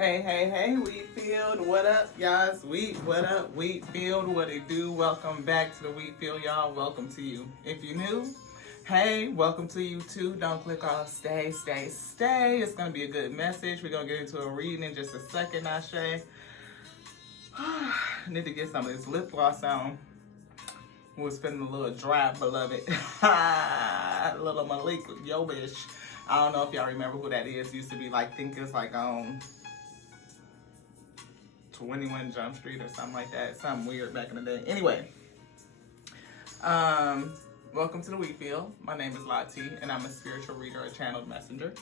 Hey, Wheatfield, what up, y'all? Sweet, what up, Wheatfield, what it do? Welcome back to the Wheatfield, y'all. Welcome to you. If you're new, hey, welcome to you too. Don't click off, stay. It's gonna be a good message. We're gonna get into a reading in just a second, Ashe. Need to get some of this lip gloss on. Was feeling a little dry, beloved. Little Malik Yobish. I don't know if y'all remember who that is. Used to be like, think it's like 21 Jump Street or something like that. Something weird back in the day. Anyway, welcome to the Wheatfield. My name is Lati, and I'm a spiritual reader, a channeled messenger.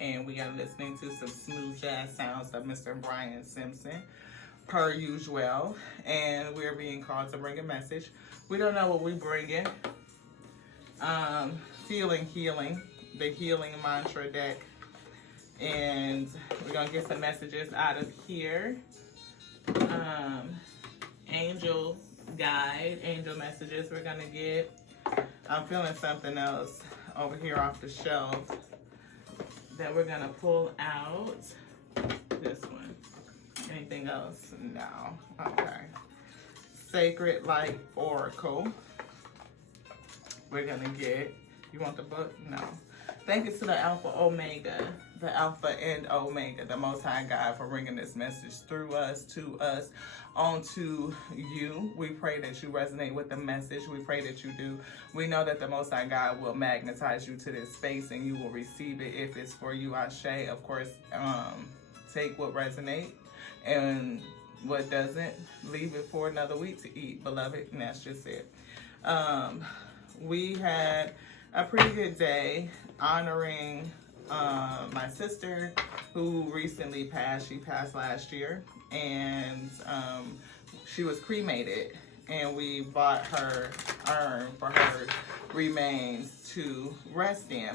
And we are listening to some smooth jazz sounds of Mr. Brian Simpson, per usual. And we're being called to bring a message. We don't know what we're bringing. Feeling healing, the healing mantra deck. And we're going to get some messages out of here. Angel guide, angel messages we're gonna get. I'm feeling something else over here off the shelf that we're gonna pull out. This one. Anything else? No. Okay. Sacred Light Oracle. We're gonna get. You want the book? No. Thank you to the Alpha Omega, the Alpha and Omega, the Most High God, for bringing this message through us, to us, onto you. We pray that you resonate with the message. We pray that you do. We know that the Most High God will magnetize you to this space and you will receive it if it's for you, Ashe. Of course, take what resonates and what doesn't, leave it for another week to eat, beloved, and that's just it. We had a pretty good day honoring my sister who recently passed. She passed last year, and she was cremated, and we bought her urn for her remains to rest in,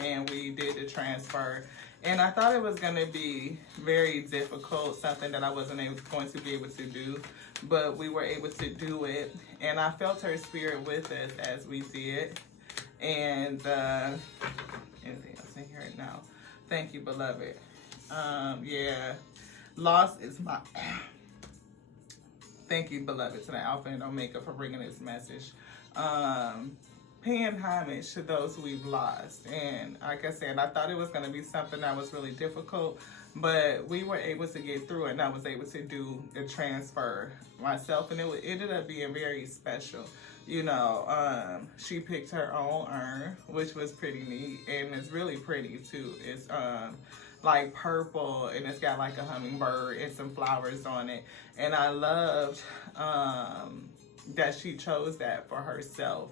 and we did the transfer. And I thought it was going to be very difficult, something that I wasn't going to be able to do, but we were able to do it, and I felt her spirit with us as we did. And anything else in here now? Thank you, beloved. Yeah, loss is my. Thank you, beloved, to the Alpha and Omega for bringing this message. Paying homage to those who we've lost. And like I said, I thought it was going to be something that was really difficult, but we were able to get through it, and I was able to do the transfer myself, and it ended up being very special. You know, she picked her own urn, which was pretty neat, and it's really pretty too. It's like purple, and it's got like a hummingbird and some flowers on it, and I loved that she chose that for herself.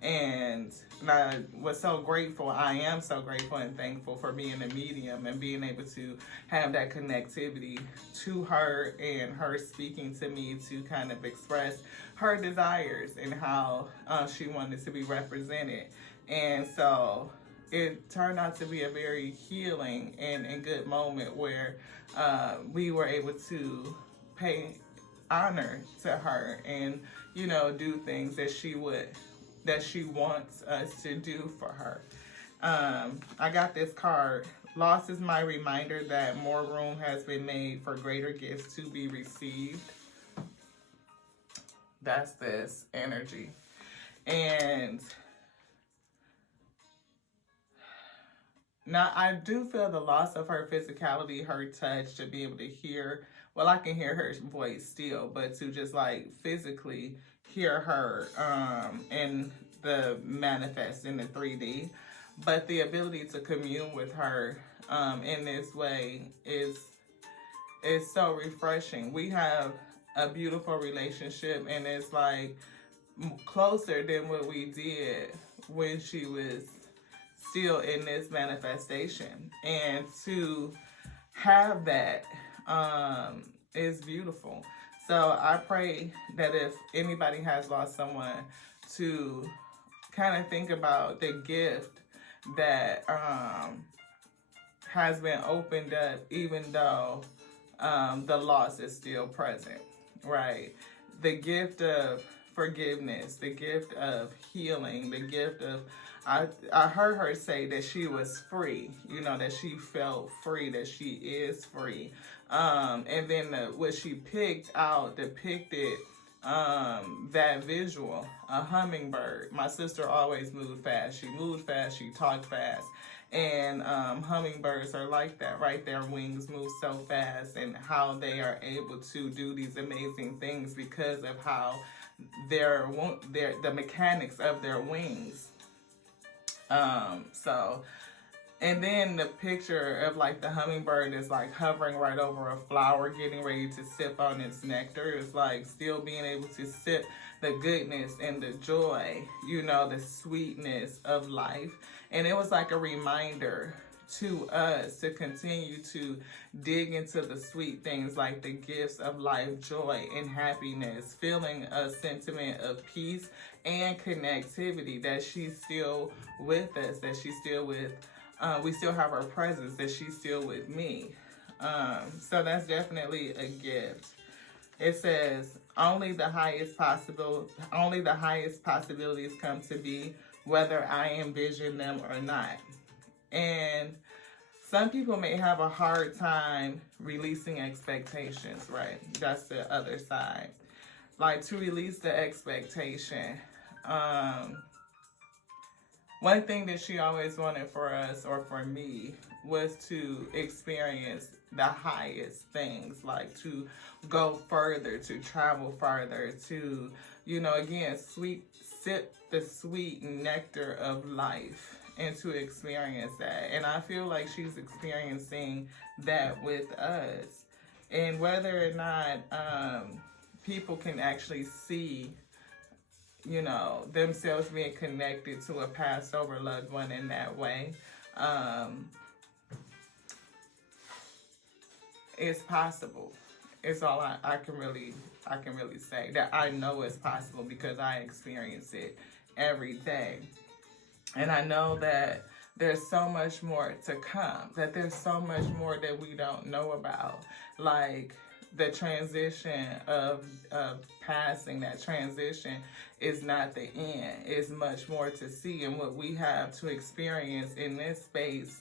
And I was so grateful. I am so grateful and thankful for being a medium and being able to have that connectivity to her, and her speaking to me to kind of express her desires and how she wanted to be represented. And so it turned out to be a very healing and good moment where we were able to pay honor to her and, you know, do things that she wants us to do for her. I got this card. Loss is my reminder that more room has been made for greater gifts to be received. That's this energy. And now I do feel the loss of her physicality, her touch, to be able to hear. Well, I can hear her voice still, but to just like physically hear her in the manifest in the 3D. But the ability to commune with her in this way is so refreshing. We have a beautiful relationship, and it's like closer than what we did when she was still in this manifestation. And to have that is beautiful. So I pray that if anybody has lost someone, to kind of think about the gift that has been opened up, even though the loss is still present, right? The gift of forgiveness, the gift of healing, the gift of I heard her say that she was free, you know, that she felt free, that she is free. And then what she picked out depicted that visual, a hummingbird. My sister always moved fast. She moved fast, she talked fast. And hummingbirds are like that, right? Their wings move so fast, and how they are able to do these amazing things because of how the mechanics of their wings. So, and then the picture of like the hummingbird is like hovering right over a flower, getting ready to sip on its nectar. It's like still being able to sip the goodness and the joy, you know, the sweetness of life. And it was like a reminder to us to continue to dig into the sweet things, like the gifts of life, joy and happiness, feeling a sentiment of peace and connectivity, that she's still with us, that she's still with, we still have her presence, that she's still with me. So that's definitely a gift. It says, only the highest possibilities come to be, whether I envision them or not. And some people may have a hard time releasing expectations, right? That's the other side. Like, to release the expectation. One thing that she always wanted for us, or for me, was to experience the highest things, like to go further, to travel farther, to, you know, again, sip the sweet nectar of life, and to experience that. And I feel like she's experiencing that with us. And whether or not people can actually see, you know, themselves being connected to a passed over loved one in that way, it's possible. It's all I can really say, that I know it's possible because I experience it every day. And I know that there's so much more to come, that there's so much more that we don't know about. Like the transition of passing, that transition is not the end. It's much more to see. And what we have to experience in this space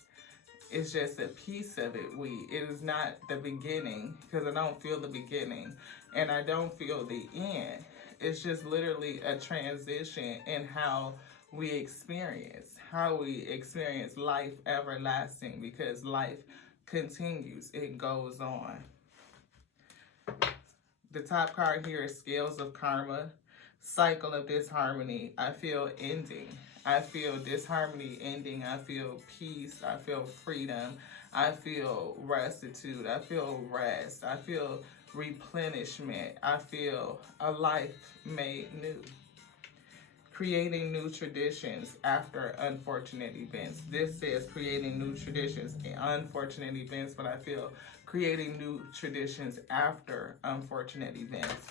is just a piece of it. It is not the beginning, because I don't feel the beginning and I don't feel the end. It's just literally a transition in how we experience life everlasting, because life continues, it goes on. The top card here is Scales of Karma, Cycle of Disharmony. I feel ending. I feel disharmony ending. I feel peace. I feel freedom. I feel restitude. I feel rest. I feel replenishment. I feel a life made new. Creating new traditions after unfortunate events. This says creating new traditions and unfortunate events, but I feel creating new traditions after unfortunate events.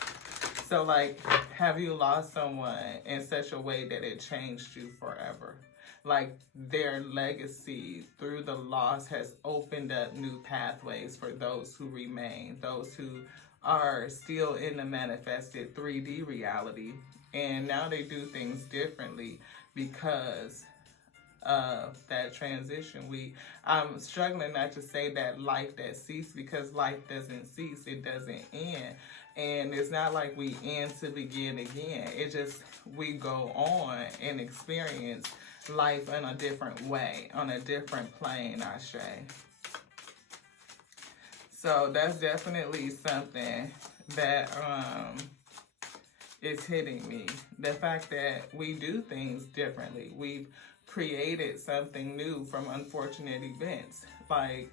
So, like, have you lost someone in such a way that it changed you forever? Like, their legacy through the loss has opened up new pathways for those who remain, those who are still in the manifested 3D reality. And now they do things differently because of that transition. I'm struggling not to say that life that ceased, because life doesn't cease, it doesn't end. And it's not like we end to begin again. It just, we go on and experience life in a different way, on a different plane, I say. So that's definitely something that is hitting me. The fact that we do things differently. We've created something new from unfortunate events. Like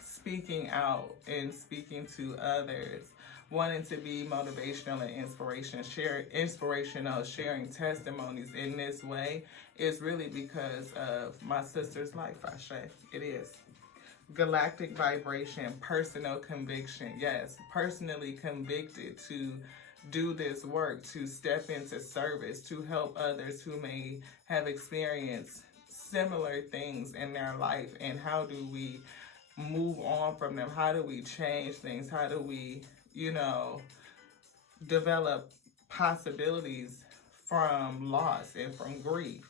speaking out and speaking to others, wanting to be motivational and inspirational, sharing testimonies in this way is really because of my sister's life, I say. It is. Galactic vibration, personal conviction. Yes, personally convicted to do this work, to step into service, to help others who may have experienced similar things in their life. And how do we move on from them? How do we change things? How do we, develop possibilities from loss and from grief.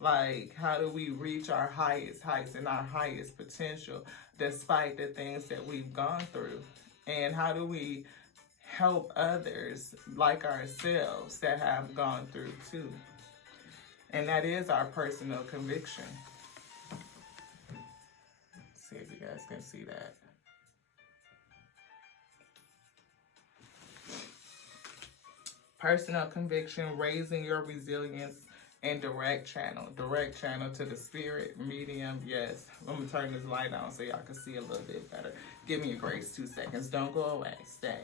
Like, how do we reach our highest heights and our highest potential despite the things that we've gone through? And how do we help others like ourselves that have gone through too? And that is our personal conviction. Let's see if you guys can see that. Personal conviction, raising your resilience, and direct channel to the spirit, medium. Yes, let me turn this light on so y'all can see a little bit better. Give me a grace, 2 seconds. Don't go away, stay.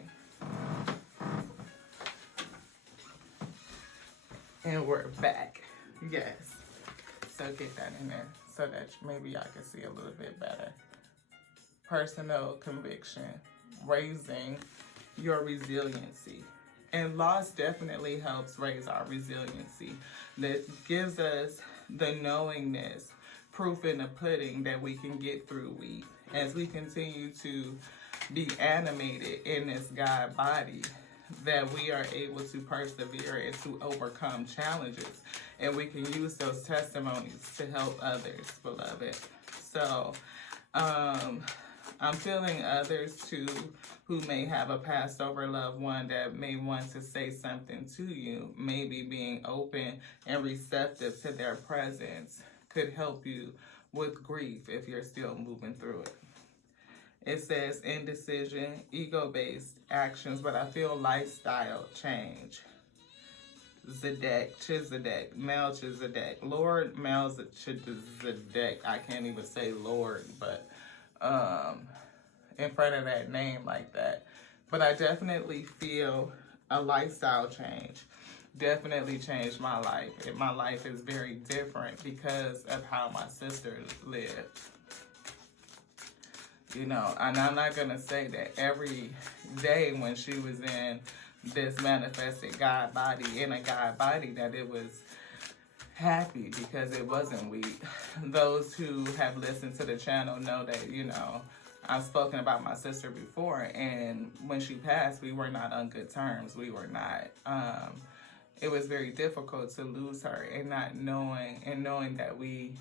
And we're back. Yes. So get that in there so that maybe y'all can see a little bit better. Personal conviction, raising your resiliency. And loss definitely helps raise our resiliency. That gives us the knowingness, proof in the pudding that we can get through as we continue to be animated in this God body, that we are able to persevere and to overcome challenges. And we can use those testimonies to help others, beloved. So, I'm feeling others too who may have a passed over loved one that may want to say something to you. Maybe being open and receptive to their presence could help you with grief if you're still moving through it. It says indecision, ego-based actions, but I feel lifestyle change. Melchizedek, Lord Melchizedek. I can't even say Lord, but in front of that name like that. But I definitely feel a lifestyle change. Definitely changed my life. And my life is very different because of how my sister lived. You know, and I'm not going to say that every day when she was in this manifested God body, in a God body, that it was happy, because it wasn't weak. Those who have listened to the channel know that, you know, I've spoken about my sister before, and when she passed, we were not on good terms. We were not. It was very difficult to lose her, and not knowing that we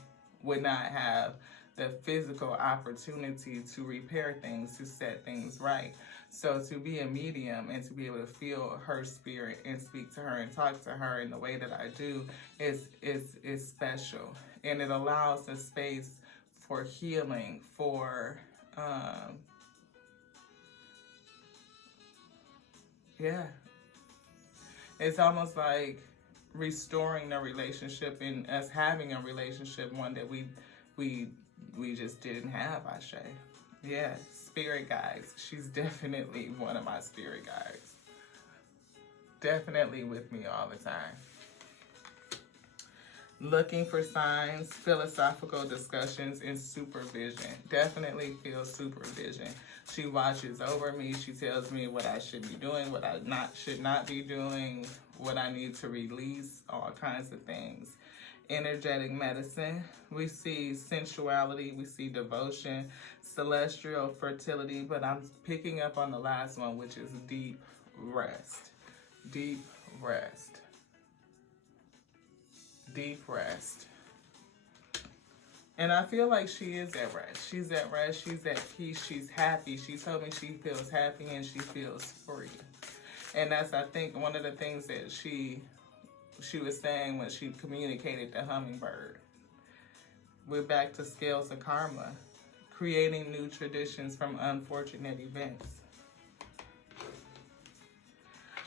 would not have the physical opportunity to repair things, to set things right. So to be a medium and to be able to feel her spirit and speak to her and talk to her in the way that I do is special. And it allows a space for healing, for it's almost like restoring the relationship and us having a relationship, one that we just didn't have, Ashe. Yeah, spirit guides. She's definitely one of my spirit guides. Definitely with me all the time. Looking for signs, philosophical discussions, and supervision. Definitely feel supervision. She watches over me. She tells me what I should be doing, what I should not be doing, what I need to release, all kinds of things. Energetic medicine. We see sensuality. We see devotion, celestial fertility. But I'm picking up on the last one, which is deep rest. Deep rest. Deep rest. And I feel like she is at rest. She's at rest. She's at peace. She's happy. She told me she feels happy and she feels free. And that's, I think, one of the things that she was saying when she communicated the hummingbird. We're back to scales of karma, creating new traditions from unfortunate events.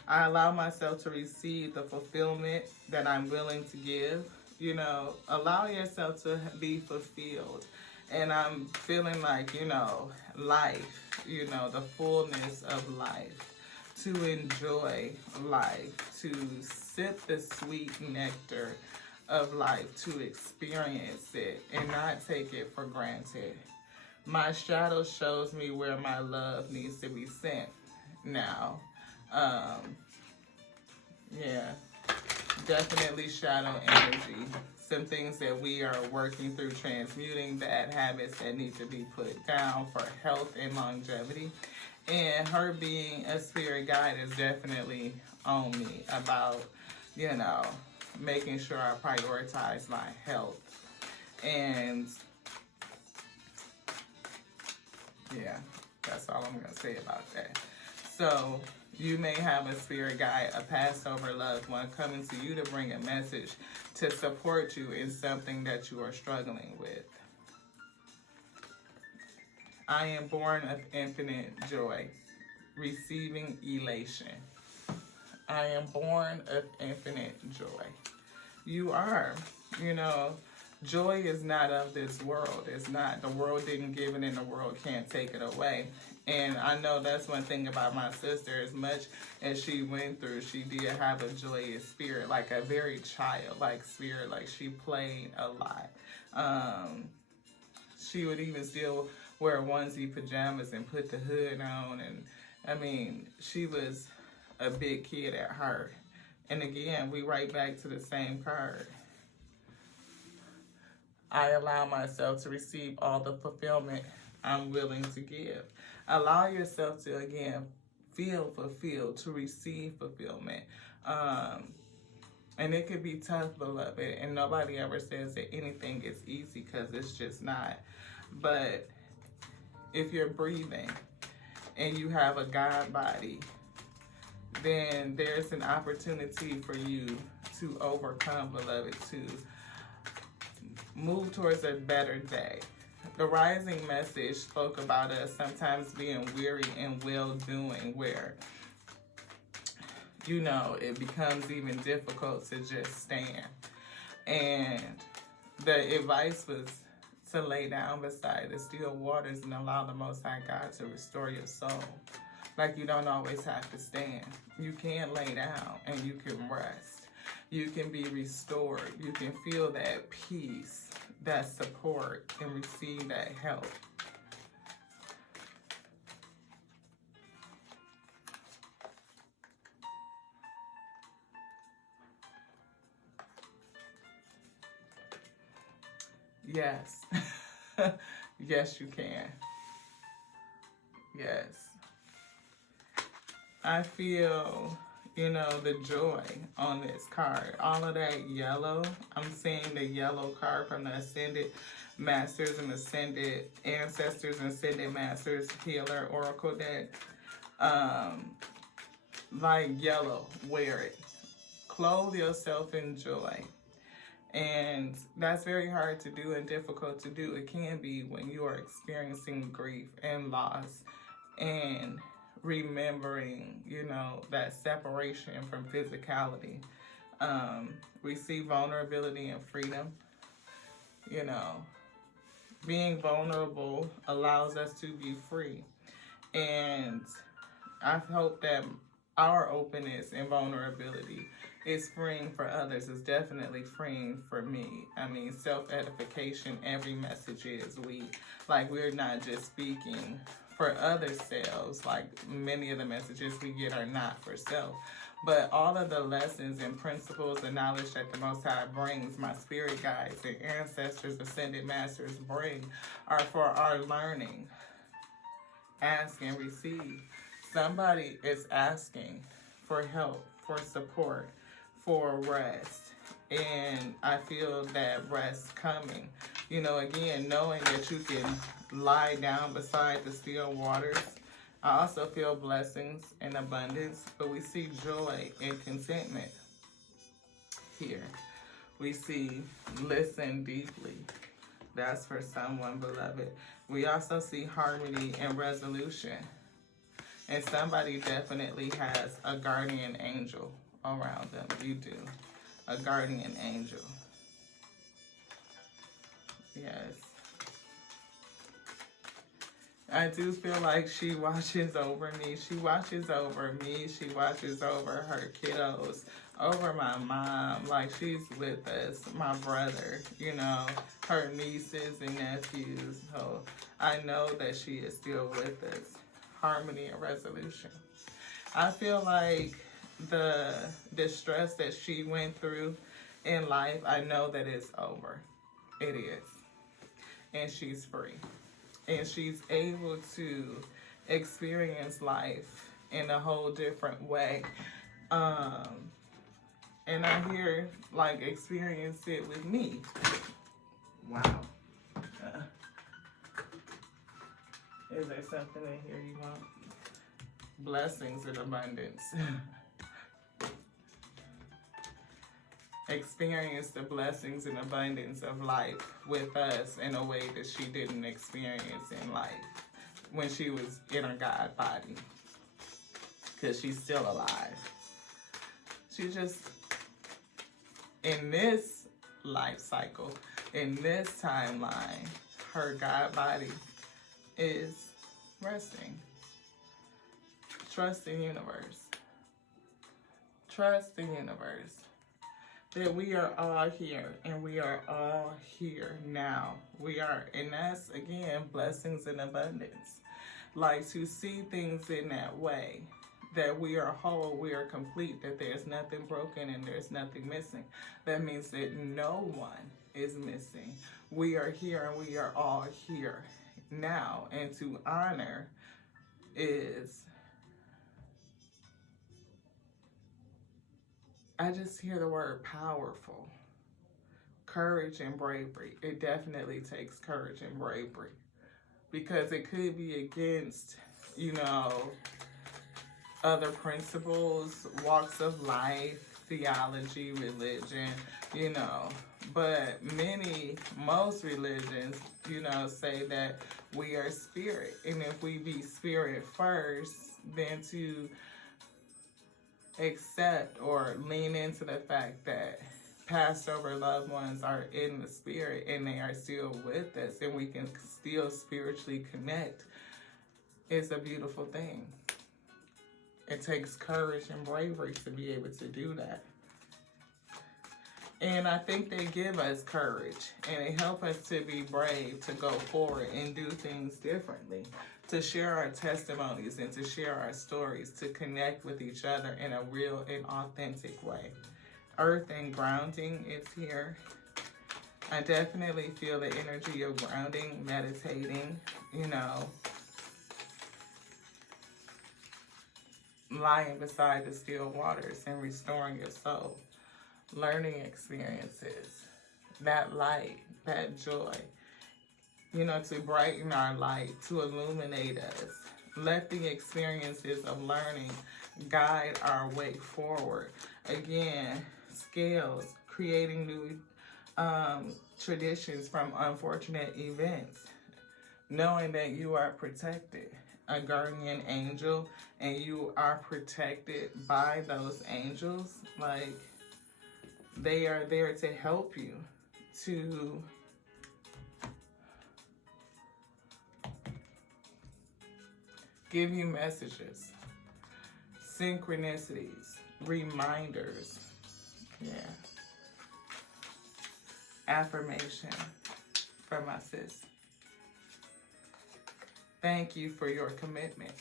I allow myself to receive the fulfillment that I'm willing to give. You know, allow yourself to be fulfilled. And I'm feeling like, you know, life, you know, the fullness of life. To enjoy life, to sip the sweet nectar of life, to experience it and not take it for granted. My shadow shows me where my love needs to be sent now. Yeah, definitely shadow energy. Some things that we are working through, transmuting, bad habits that need to be put down for health and longevity. And her being a spirit guide is definitely on me about you know, making sure I prioritize my health. And yeah, that's all I'm going to say about that. So you may have a spirit guide, a Passover loved one coming to you to bring a message to support you in something that you are struggling with. I am born of infinite joy, receiving elation. I am born of infinite joy. You are, you know, joy is not of this world. It's not. The world didn't give it and the world can't take it away. And I know that's one thing about my sister. As much as she went through, she did have a joyous spirit, like a very childlike spirit. Like she played a lot. She would even still wear onesie pajamas and put the hood on. And I mean, she was a big kid at heart. And again, we right back to the same card. I allow myself to receive all the fulfillment I'm willing to give. Allow yourself to, again, feel fulfilled, to receive fulfillment. And it could be tough, beloved, and nobody ever says that anything is easy, because it's just not. But if you're breathing and you have a God body, then there's an opportunity for you to overcome, beloved, to move towards a better day. The rising message spoke about us sometimes being weary and well-doing, where, you know, it becomes even difficult to just stand. And the advice was to lay down beside the still waters and allow the Most High God to restore your soul. Like, you don't always have to stand. You can lay down and you can rest. You can be restored. You can feel that peace, that support, and receive that help. Yes. Yes, you can. Yes. I feel, you know, the joy on this card. All of that yellow. I'm seeing the yellow card from the Ascended Masters and Ascended Ancestors and Ascended Masters Healer Oracle deck. Like yellow, wear it. Clothe yourself in joy. And that's very hard to do and difficult to do. It can be when you are experiencing grief and loss and remembering, you know, that separation from physicality. We see vulnerability and freedom. You know, being vulnerable allows us to be free. And I hope that our openness and vulnerability is freeing for others. It's definitely freeing for me. I mean, self-edification, every message is. We're not just speaking for other selves, like many of the messages we get are not for self. But all of the lessons and principles and knowledge that the Most High brings, my spirit guides and ancestors, ascended masters bring, are for our learning. Ask and receive. Somebody is asking for help, for support, for rest. And I feel that rest coming. You know, again, knowing that you can lie down beside the still waters. I also feel blessings and abundance, but we see joy and contentment here. We see listen deeply. That's for someone, beloved. We also see harmony and resolution. And somebody definitely has a guardian angel around them. You do. A guardian angel. Yes. I do feel like she watches over me. She watches over me. She watches over her kiddos, over my mom. Like, she's with us, my brother, you know, her nieces and nephews. So I know that she is still with us. Harmony and resolution. I feel like the distress that she went through in life, I know that it's over. It is. And she's free. And she's able to experience life in a whole different way. And I hear, like, experience it with me. Wow. Is there something in here you want? Blessings in abundance. Experience the blessings and abundance of life with us in a way that she didn't experience in life when she was in her God body. Because she's still alive. She just, in this life cycle, in this timeline, her God body is resting. Trust the universe. Trust the universe. That we are all here, and we are all here now. We are, and that's, again, blessings in abundance. Like, to see things in that way, that we are whole, we are complete, that there's nothing broken and there's nothing missing. That means that no one is missing. We are here, and we are all here now. And to honor is, I just hear the word powerful. Courage and bravery. It definitely takes courage and bravery. Because it could be against, you know, other principles, walks of life, theology, religion, you know. But most religions, you know, say that we are spirit. And if we be spirit first, then to accept or lean into the fact that passed over loved ones are in the spirit and they are still with us and we can still spiritually connect is a beautiful thing. It takes courage and bravery to be able to do that. And I think they give us courage and they help us to be brave, to go forward and do things differently, to share our testimonies and to share our stories, to connect with each other in a real and authentic way. Earth and grounding is here. I definitely feel the energy of grounding, meditating, you know, lying beside the still waters and restoring your soul. Learning experiences, that light, that joy, you know, to brighten our light, to illuminate us. Let the experiences of learning guide our way forward. Again, scales, creating new traditions from unfortunate events. Knowing that you are protected, a guardian angel, and you are protected by those angels. Like, they are there to help you, to give you messages, synchronicities, reminders, yeah. Affirmation from my sis. Thank you for your commitment.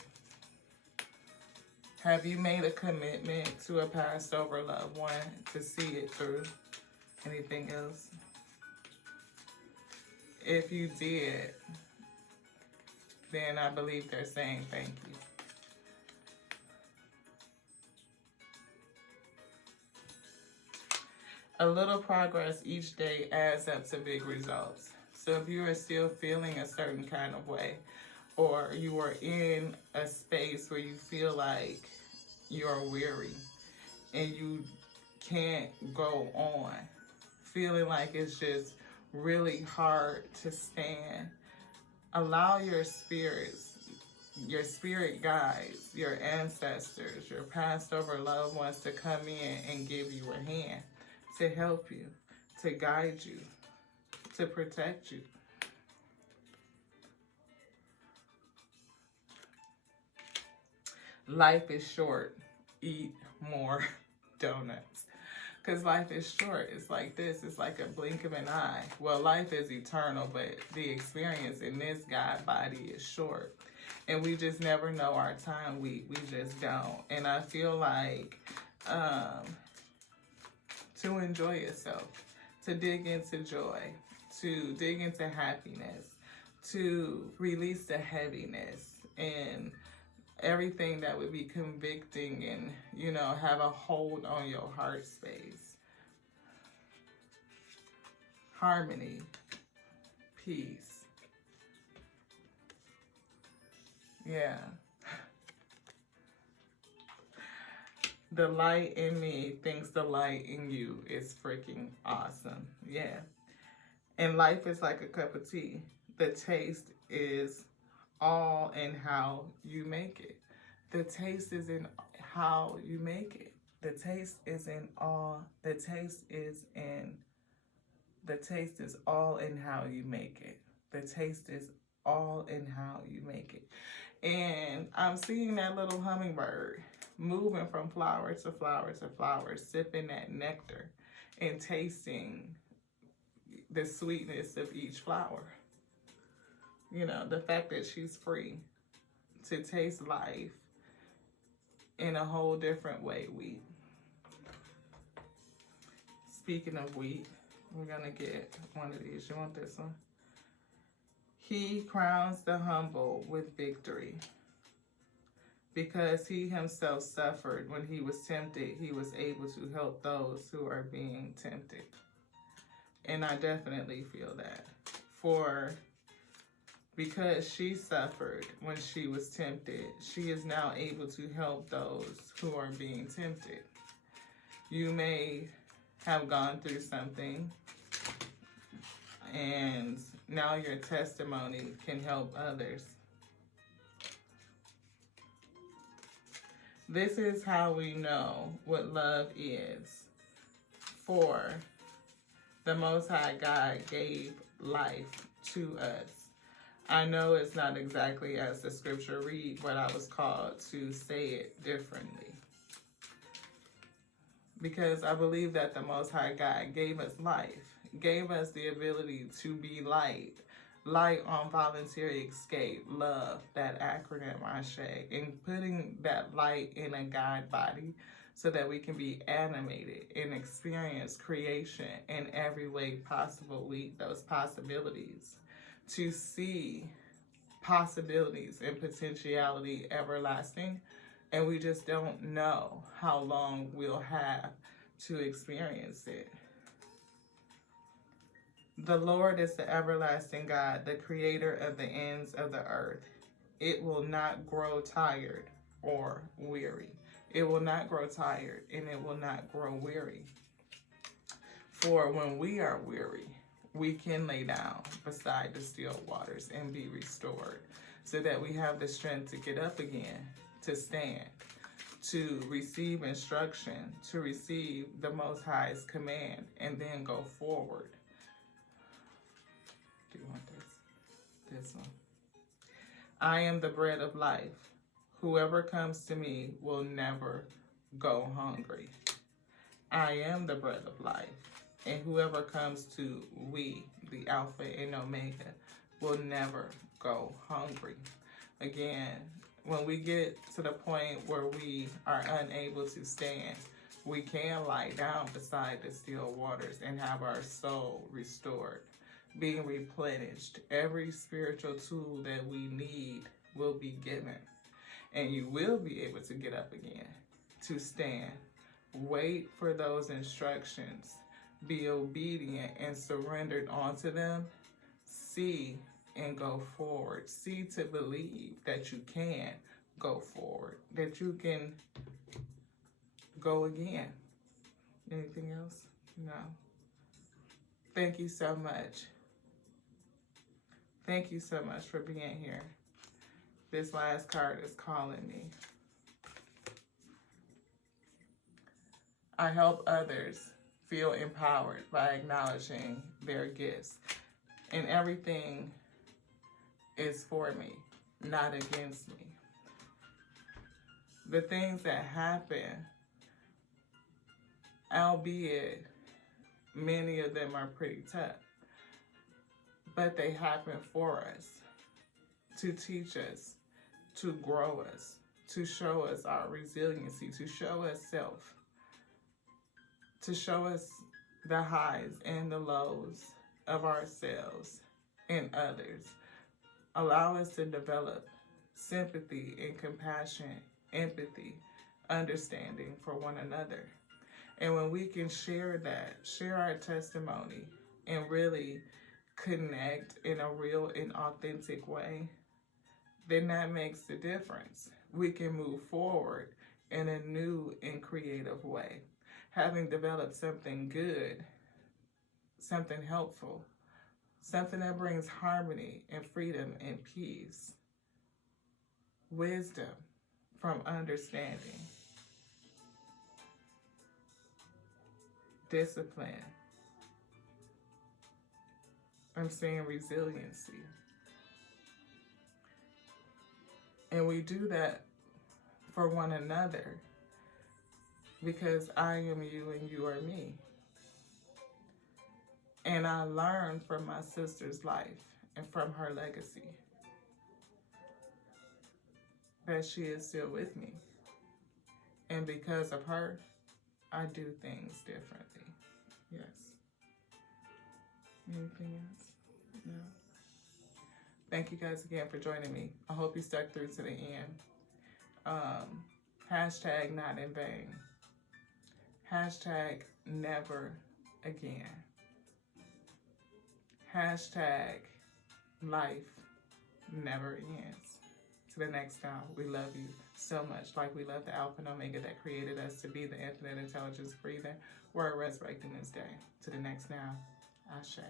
Have you made a commitment to a passed over loved one to see it through? Anything else? If you did, then I believe they're saying thank you. A little progress each day adds up to big results. So if you are still feeling a certain kind of way, or you are in a space where you feel like you're weary and you can't go on, feeling like it's just really hard to stand, allow your spirits, your spirit guides, your ancestors, your passed over loved ones to come in and give you a hand, to help you, to guide you, to protect you. Life is short. Eat more donuts. Because life is short. It's like this. It's like a blink of an eye. Well, life is eternal, but the experience in this God body is short. And we just never know our time. We just don't. And I feel like to enjoy yourself, to dig into joy, to dig into happiness, to release the heaviness, and everything that would be convicting and, you know, have a hold on your heart space. Harmony, peace. Yeah. The light in me thinks the light in you is freaking awesome. Yeah. And life is like a cup of tea. The taste is all in how you make it. The taste is in how you make it. The taste is in all. The taste is all in how you make it. The taste is all in how you make it. And I'm seeing that little hummingbird moving from flower to flower to flower, sipping that nectar and tasting the sweetness of each flower. You know, the fact that she's free to taste life in a whole different way. Wheat. Speaking of wheat, we're going to get one of these. You want this one? He crowns the humble with victory. Because he himself suffered when he was tempted, he was able to help those who are being tempted. And I definitely feel that. Because she suffered when she was tempted, she is now able to help those who are being tempted. You may have gone through something, and now your testimony can help others. This is how we know what love is. For the Most High God gave life to us. I know it's not exactly as the scripture read, but I was called to say it differently. Because I believe that the Most High God gave us life, gave us the ability to be light. Light on voluntary escape, love, that acronym Ashe, and putting that light in a God body so that we can be animated and experience creation in every way possible. Those possibilities, to see possibilities and potentiality everlasting, and we just don't know how long we'll have to experience it. The Lord is the everlasting God, the creator of the ends of the earth. It will not grow tired or weary. It will not grow tired and it will not grow weary. For when we are weary, we can lay down beside the still waters and be restored, so that we have the strength to get up again, to stand, to receive instruction, to receive the Most High's command, and then go forward. Do you want this? This one. I am the bread of life. Whoever comes to me will never go hungry. I am the bread of life. And whoever comes to we, the Alpha and Omega, will never go hungry. Again, when we get to the point where we are unable to stand, we can lie down beside the still waters and have our soul restored, being replenished. Every spiritual tool that we need will be given. And you will be able to get up again, to stand. Wait for those instructions. Be obedient and surrendered onto them. See and go forward. See to believe that you can go forward, that you can go again. Anything else? No. Thank you so much. Thank you so much for being here. This last card is calling me. I help others feel empowered by acknowledging their gifts. And everything is for me, not against me. The things that happen, albeit many of them are pretty tough, but they happen for us, to teach us, to grow us, to show us our resiliency, to show us self, to show us the highs and the lows of ourselves and others. Allow us to develop sympathy and compassion, empathy, understanding for one another. And when we can share that, share our testimony, and really connect in a real and authentic way, then that makes the difference. We can move forward in a new and creative way, having developed something good, something helpful, something that brings harmony and freedom and peace, wisdom from understanding, discipline. I'm saying resiliency. And we do that for one another because I am you and you are me. And I learned from my sister's life and from her legacy that she is still with me. And because of her, I do things differently. Yes. Anything else? No. Thank you guys again for joining me. I hope you stuck through to the end. Hashtag not in vain. Hashtag never again. Hashtag life never ends. To the next time, we love you so much, like we love the Alpha and Omega that created us to be the infinite intelligence breathing. We're resurrecting this day. To the next now, Ashe.